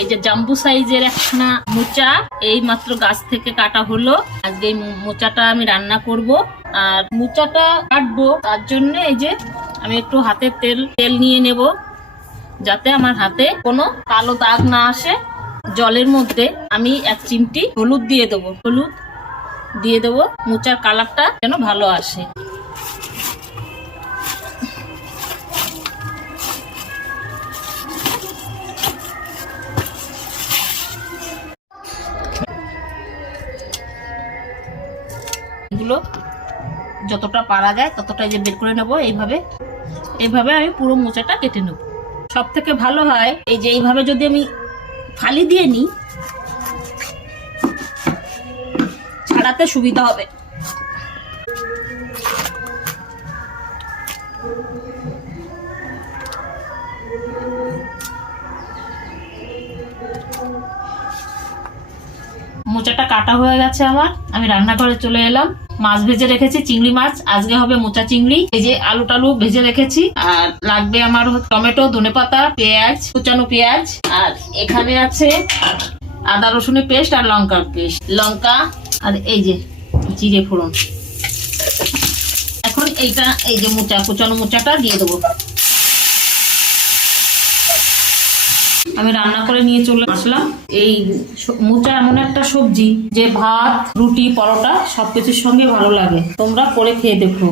এই যে জাম্বু সাইজের একখানা মোচা এই মাত্র গাছ থেকে কাটা হলো। আজকে এই মোচাটা আমি রান্না করব। আর মোচাটা কাটবো তার জন্য এই যে আমি একটু হাতে তেল নিয়ে নেব, যাতে আমার হাতে কোনো কালো দাগ না আসে। জলের মধ্যে আমি 1 চিমটি হলুদ দিয়ে দেবো। হলুদ দিয়ে দেবো, মোচার কালারটা যেন ভালো আসে। এগুলো যতটা পারা যায় ততটা যে বের করে নেবো। এইভাবে আমি পুরো মোচাটা কেটে নেব। সব থেকে ভালো হয় এই যে এইভাবে যদি আমি ফালি দিয়ে নিই, ছাড়াতে সুবিধা হবে। মোচাটা কাটা হয়ে গেছে আমার। আমি রান্নাঘরে চলে এলাম। মাছ ভেজে রেখেছি, চিংড়ি মাছ। আজকে হবে মোচা চিংড়ি। এই যে আলু টালু ভেজে রেখেছি। আর লাগবে আমার টমেটো, ধনেপাতা, পেঁয়াজ, কুচানো পেঁয়াজ। আর এখানে আছে আদা রসুনের পেস্ট আর লঙ্কার পেস্ট, লঙ্কা। আর এই যে জিরে ফোড়ন। এখন এই যে কুচানো মোচাটা দিয়ে দেবো। আমি রান্না করে নিয়ে চলে আসলাম। এই মোচা এমন একটা সবজি যে ভাত, রুটি, পরোটা সবকিছুর সঙ্গে ভালো লাগে। তোমরা করে খেয়ে দেখো।